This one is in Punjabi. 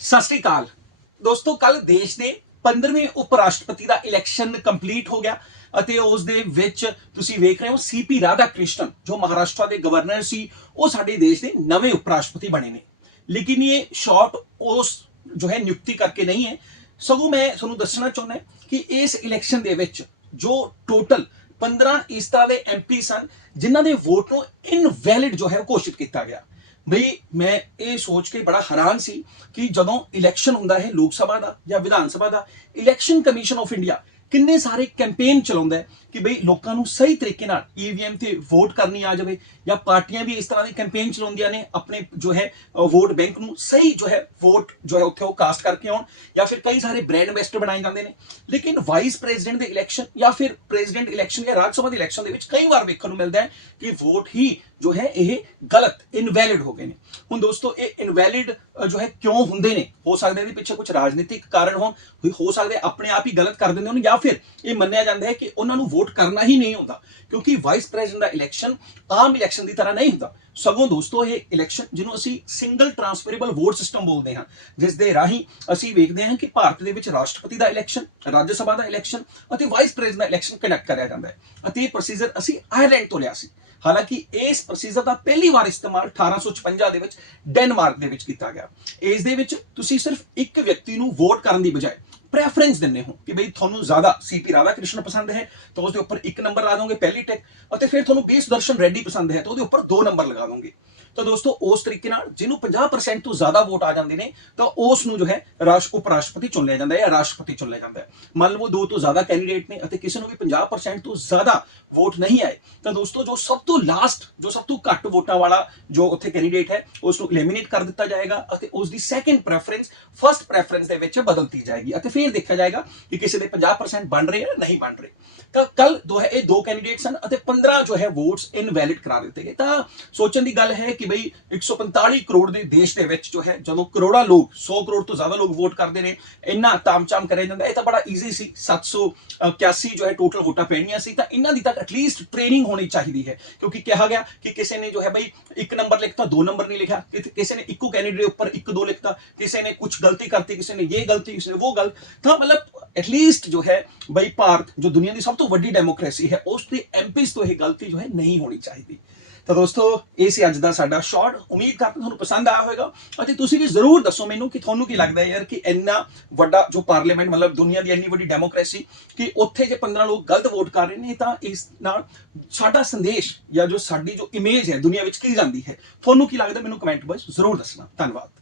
ਸਤਿ ਸ਼੍ਰੀ ਅਕਾਲ। ਦੋਸਤੋ ਕੱਲ ਦੇਸ਼ ਦੇ 15ਵੇਂ ਉਪ ਰਾਸ਼ਟਰਪਤੀ ਦਾ ਇਲੈਕਸ਼ਨ ਕੰਪਲੀਟ ਹੋ ਗਿਆ ਅਤੇ ਉਸ ਦੇ ਵਿੱਚ ਤੁਸੀਂ ਵੇਖ ਰਹੇ ਹੋ ਸੀਪੀ ਰਾਧਾ ਕ੍ਰਿਸ਼ਨਨ ਜੋ ਮਹਾਰਾਸ਼ਟਰ ਦੇ ਗਵਰਨਰ ਸੀ, ਉਹ ਸਾਡੇ ਦੇਸ਼ ਦੇ ਨਵੇਂ ਉਪ ਰਾਸ਼ਟਰਪਤੀ ਬਣੇ ਨੇ। ਲੇਕਿਨ ਇਹ ਸ਼ਾਰਟ ਉਸ ਜੋ ਹੈ ਨਿਯੁਕਤੀ ਕਰਕੇ ਨਹੀਂ ਹੈ। ਸਗੋਂ ਮੈਂ ਤੁਹਾਨੂੰ ਦੱਸਣਾ ਚਾਹੁੰਦਾ ਕਿ ਇਸ ਇਲੈਕਸ਼ਨ ਦੇ ਵਿੱਚ ਜੋ ਟੋਟਲ 15 ਇਸ ਤਰ੍ਹਾਂ ਦੇ ਐਮਪੀ ਸਨ, ਜਿਨ੍ਹਾਂ ਦੇ ਵੋਟ ਨੂੰ ਇਨਵੈਲਿਡ ਜੋ ਹੈ ਉਹ ਘੋਸ਼ਿਤ ਕੀਤਾ ਗਿਆ। ਬਈ ਮੈਂ ਇਹ ਸੋਚ ਕੇ ਬੜਾ ਹੈਰਾਨ ਸੀ ਕਿ ਜਦੋਂ ਇਲੈਕਸ਼ਨ ਹੁੰਦਾ ਹੈ ਲੋਕ ਸਭਾ ਦਾ ਜਾਂ ਵਿਧਾਨ ਸਭਾ ਦਾ ਇਲੈਕਸ਼ਨ ਕਮਿਸ਼ਨ ਆਫ ਇੰਡੀਆ ਕਿੰਨੇ ਸਾਰੇ ਕੈਂਪੇਨ ਚਲਾਉਂਦਾ ਹੈ ਕਿ ਬਈ ਲੋਕਾਂ ਨੂੰ ਸਹੀ ਤਰੀਕੇ ਨਾਲ ਈਵੀਐਮ ਤੇ ਵੋਟ ਕਰਨੀ ਆ ਜਾਵੇ ਜਾਂ ਪਾਰਟੀਆਂ ਵੀ ਇਸ ਤਰ੍ਹਾਂ ਦੀ ਕੈਂਪੇਨ ਚਲਾਉਂਦੀਆਂ ਨੇ, ਆਪਣੇ ਜੋ ਹੈ ਵੋਟ ਬੈਂਕ ਨੂੰ ਸਹੀ ਜੋ ਹੈ ਵੋਟ ਜੋ ਹੈ, ਉੱਥੇ ਉਹ ਕਾਸਟ ਕਰਕੇ ਆਉਣ ਜਾਂ ਫਿਰ ਕਈ ਸਾਰੇ ਬ੍ਰਾਂਡ ਐਂਬੈਸਡਰ ਬਣਾਏ ਜਾਂਦੇ ਨੇ। ਲੇਕਿਨ ਵਾਈਸ ਪ੍ਰੈਜ਼ੀਡੈਂਟ ਦੇ ਇਲੈਕਸ਼ਨ ਜਾਂ ਫਿਰ ਪ੍ਰੈਜ਼ੀਡੈਂਟ ਇਲੈਕਸ਼ਨ ਜਾਂ ਰਾਜ ਸਭਾ ਦੇ ਇਲੈਕਸ਼ਨ ਦੇ ਵਿੱਚ ਕਈ ਵਾਰ ਵੇਖਣ ਨੂੰ ਮਿਲਦਾ ਹੈ ਕਿ ਵੋਟ ਹੀ ਜੋ ਹੈ, ਇਹ ਗਲਤ ਇਨਵੈਲਿਡ ਹੋ ਗਏ ਨੇ। ਹੁਣ ਦੋਸਤੋ, ਇਹ ਇਨਵੈਲਿਡ ਜੋ ਹੈ, ਕਿਉਂ ਹੁੰਦੇ ਨੇ? ਹੋ ਸਕਦਾ ਇਹਦੇ ਪਿੱਛੇ ਕੁਝ ਰਾਜਨੀਤਿਕ ਕਾਰਨ ਹੋਣ ਹੋ ਸਕਦੇ ਆਪਣੇ ਆਪ ਹੀ ਗਲਤ ਕਰ ਦਿੰਦੇ ਹੋਣ ਜਾਂ ਫਿਰ ਇਹ ਮੰਨਿਆ ਜਾਂਦਾ ਹੈ ਕਿ ਉਹਨਾਂ ਨੂੰ ਵੋਟ ਕਰਨਾ ਹੀ ਨਹੀਂ ਹੁੰਦਾ, ਕਿਉਂਕਿ ਵਾਈਸ ਪ੍ਰੈਜ਼ੀਡੈਂਟ ਦਾ ਇਲੈਕਸ਼ਨ ਆਮ ਇਲੈਕਸ਼ਨ ਦੀ ਤਰ੍ਹਾਂ ਨਹੀਂ ਹੁੰਦਾ। ਸਗੋਂ ਦੋਸਤੋ, ਇਹ ਇਲੈਕਸ਼ਨ ਜਿਹਨੂੰ ਅਸੀਂ ਸਿੰਗਲ ਟਰਾਂਸਫਰੇਬਲ ਵੋਟ ਸਿਸਟਮ ਬੋਲਦੇ ਹਾਂ, ਜਿਸ ਦੇ ਰਾਹੀਂ ਅਸੀਂ ਵੇਖਦੇ ਹਾਂ ਕਿ ਭਾਰਤ ਦੇ ਵਿੱਚ ਰਾਸ਼ਟਰਪਤੀ ਦਾ ਇਲੈਕਸ਼ਨ ਰਾਜ ਸਭਾ ਦਾ ਇਲੈਕਸ਼ਨ ਅਤੇ ਵਾਈਸ ਪ੍ਰੈਜ਼ੀਡੈਂਟ ਦਾ ਇਲੈਕਸ਼ਨ ਕੰਡਕਟ ਕਰਿਆ ਜਾਂਦਾ ਹੈ। ਅਤੇ ਇਹ ਪ੍ਰੋਸੀਜਰ ਅਸੀਂ ਆਇਰਲੈਂਡ ਤੋਂ ਲਿਆ ਸੀ। ਹਾਲਾਂਕਿ ਇਸ ਪ੍ਰੋਸੀਜਰ ਦਾ ਪਹਿਲੀ ਵਾਰ ਇਸਤੇਮਾਲ 1856 ਦੇ ਵਿੱਚ ਡੈਨਮਾਰਕ ਦੇ ਵਿੱਚ ਕੀਤਾ ਗਿਆ। ਇਸ ਦੇ ਵਿੱਚ ਤੁਸੀਂ ਸਿਰਫ ਇੱਕ ਵਿਅਕਤੀ ਨੂੰ ਵੋਟ ਕਰਨ ਦੀ ਬਜਾਏ ਪ੍ਰੈਫਰੈਂਸ ਦਿੰਦੇ ਹੋ ਕਿ ਬਈ ਤੁਹਾਨੂੰ ਜ਼ਿਆਦਾ ਸੀਪੀ ਰਾਧਾ ਕ੍ਰਿਸ਼ਨ ਪਸੰਦ ਹੈ, ਤਾਂ ਉਸ ਦੇ ਉੱਪਰ ਇੱਕ ਨੰਬਰ ਲਾ ਦੋਗੇ ਪਹਿਲੀ ਟੈਕ ਅਤੇ ਫਿਰ ਤੁਹਾਨੂੰ ਬੇਸ ਦਰਸ਼ਨ ਰੈਡੀ ਪਸੰਦ ਹੈ, ਤਾਂ ਉਹਦੇ ਉੱਪਰ ਦੋ ਨੰਬਰ ਲਗਾ ਦੋਗੇ। ਤਾਂ ਦੋਸਤੋ, ਉਸ ਤਰੀਕੇ ਨਾਲ ਜਿਹਨੂੰ 50% ਤੋਂ ਜ਼ਿਆਦਾ ਵੋਟ ਆ ਜਾਂਦੇ ਨੇ, ਤਾਂ ਉਸ ਨੂੰ ਜੋ ਹੈ ਰਾਸ਼ ਉਪ ਰਾਸ਼ਟਰਪਤੀ ਚੁਣ ਲਿਆ ਜਾਂਦਾ ਹੈ ਜਾਂ ਰਾਸ਼ਟਰਪਤੀ ਚੁਣ ਲਿਆ ਜਾਂਦਾ ਹੈ। ਮੰਨ ਲਓ ਦੋ ਤੋਂ ਜ਼ਿਆਦਾ ਕੈਂਡੀਡੇਟ ਨੇ ਅਤੇ ਕਿਸੇ ਨੂੰ ਵੀ 50% ਤੋਂ ਜ਼ਿਆਦਾ ਵੋਟ ਨਹੀਂ ਆਏ, ਤਾਂ ਦੋਸਤੋ ਜੋ ਸਭ ਤੋਂ ਲਾਸਟ ਜੋ ਸਭ ਤੋਂ ਘੱਟ ਵੋਟਾਂ ਵਾਲਾ ਜੋ ਉੱਥੇ ਕੈਂਡੀਡੇਟ ਹੈ ਉਸ ਨੂੰ ਐਲੀਮੀਨੇਟ ਕਰ ਦਿੱਤਾ ਜਾਏਗਾ ਅਤੇ ਉਸ ਦੀ ਸੈਕੰਡ ਪ੍ਰੈਫਰੈਂਸ ਫਰਸਟ ਪ੍ਰੈਫਰੈਂਸ ਦੇ ਵਿੱਚ ਬਦਲਤੀ ਜਾਏਗੀ। ਅਤੇ ਫਿਰ ਦੇਖਿਆ ਜਾਏਗਾ ਕਿ ਕਿਸੇ ਦੇ 50% ਬਣ ਰਹੇ ਜਾਂ ਨਹੀਂ ਬਣ ਰਹੇ। ਤਾਂ ਕੱਲ ਦੋ ਹੈ ਇਹ ਦੋ ਕੈਂਡੀਡੇਟ ਸਨ ਅਤੇ 15 ਜੋ ਹੈ ਵੋਟਸ ਇਨਵੈਲਿਡ ਕਰਾ ਦਿੱਤੇ ਗਏ। ਤਾਂ ਸੋਚਣ ਦੀ ਗੱਲ ਹੈ ਕਿ ਬਈ 145 ਕਰੋੜ ਦੇ ਦੇਸ਼ ਦੇ ਵਿੱਚ ਜੋ ਹੈ, ਜਦੋਂ ਕਰੋੜਾਂ ਲੋਕ 100 ਕਰੋੜ ਤੋਂ ਜ਼ਿਆਦਾ ਲੋਕ ਵੋਟ ਕਰਦੇ ਨੇ, ਇੰਨਾ ਤਾਮਚਾਮ ਕਰਿਆ ਜਾਂਦਾ, ਇਹ ਤਾਂ ਬੜਾ ਈਜ਼ੀ ਸੀ 781 ਜੋ ਹੈ ਟੋਟਲ ਵੋਟਾਂ ਪੈਣੀਆਂ ਸੀ, ਤਾਂ ਇਹਨਾਂ ਦੀ ਤਾਂ ਐਟਲੀਸਟ ਟ੍ਰੇਨਿੰਗ ਹੋਣੀ ਚਾਹੀਦੀ ਹੈ, ਕਿਉਂਕਿ ਕਿਹਾ ਗਿਆ ਕਿ ਕਿਸੇ ਨੇ ਜੋ ਹੈ ਬਈ ਇੱਕ ਨੰਬਰ ਲਿਖਤਾ, ਦੋ ਨੰਬਰ ਨਹੀਂ ਲਿਖਿਆ ਕਿਸੇ ਨੇ ਇੱਕੋ ਕੈਂਡੀਡੇਟ ਉੱਪਰ ਇੱਕ ਦੋ ਲਿਖਤਾ, ਕਿਸੇ ਨੇ ਕੁਝ ਗਲਤੀ ਕਰਤੀ, ਕਿਸੇ ਨੇ ਇਹ ਗਲਤੀ, ਕਿਸੇ ਨੇ ਉਹ ਗਲਤ, ਤਾਂ ਮਤਲਬ ਐਟਲੀਸਟ ਜੋ ਹੈ ਬਈ ਭਾਰਤ, ਜੋ ਦੁਨੀਆ ਦੀ ਸਭ ਤੋਂ ਵੱਡੀ ਡੈਮੋਕ੍ਰੇਸੀ ਹੈ, ਉਸ ਦੇ ਐਮਪੀਸ ਤੋਂ ਇਹ ਗਲਤੀ ਜੋ ਹੈ ਨਹੀਂ ਹੋਣੀ ਚਾਹੀਦੀ। ਤਾਂ ਦੋਸਤੋ, ਇਹ ਸੀ ਅੱਜ ਦਾ ਸਾਡਾ ਸ਼ਾਰਟ ਉਮੀਦ ਕਰਦਾ ਤੁਹਾਨੂੰ ਪਸੰਦ ਆਇਆ ਹੋਵੇਗਾ ਅਤੇ ਤੁਸੀਂ ਵੀ ਜ਼ਰੂਰ ਦੱਸੋ ਮੈਨੂੰ ਕਿ ਤੁਹਾਨੂੰ ਕੀ ਲੱਗਦਾ ਹੈ ਯਾਰ ਕਿ ਇੰਨਾ ਵੱਡਾ ਜੋ ਪਾਰਲੀਮੈਂਟ ਮਤਲਬ ਦੁਨੀਆ ਦੀ ਇੰਨੀ ਵੱਡੀ ਡੈਮੋਕ੍ਰੇਸੀ ਕਿ ਉੱਥੇ ਜੇ 15 ਲੋਕ ਗਲਤ ਵੋਟ ਕਰ ਰਹੇ ਨੇ, ਤਾਂ ਇਸ ਨਾਲ ਸਾਡਾ ਸੰਦੇਸ਼ ਜਾਂ ਜੋ ਸਾਡੀ ਜੋ ਇਮੇਜ ਹੈ ਦੁਨੀਆ ਵਿੱਚ ਕੀ ਜਾਂਦੀ ਹੈ? ਤੁਹਾਨੂੰ ਕੀ ਲੱਗਦਾ ਮੈਨੂੰ ਕਮੈਂਟ ਵਿੱਚ ਜ਼ਰੂਰ ਦੱਸਣਾ। ਧੰਨਵਾਦ।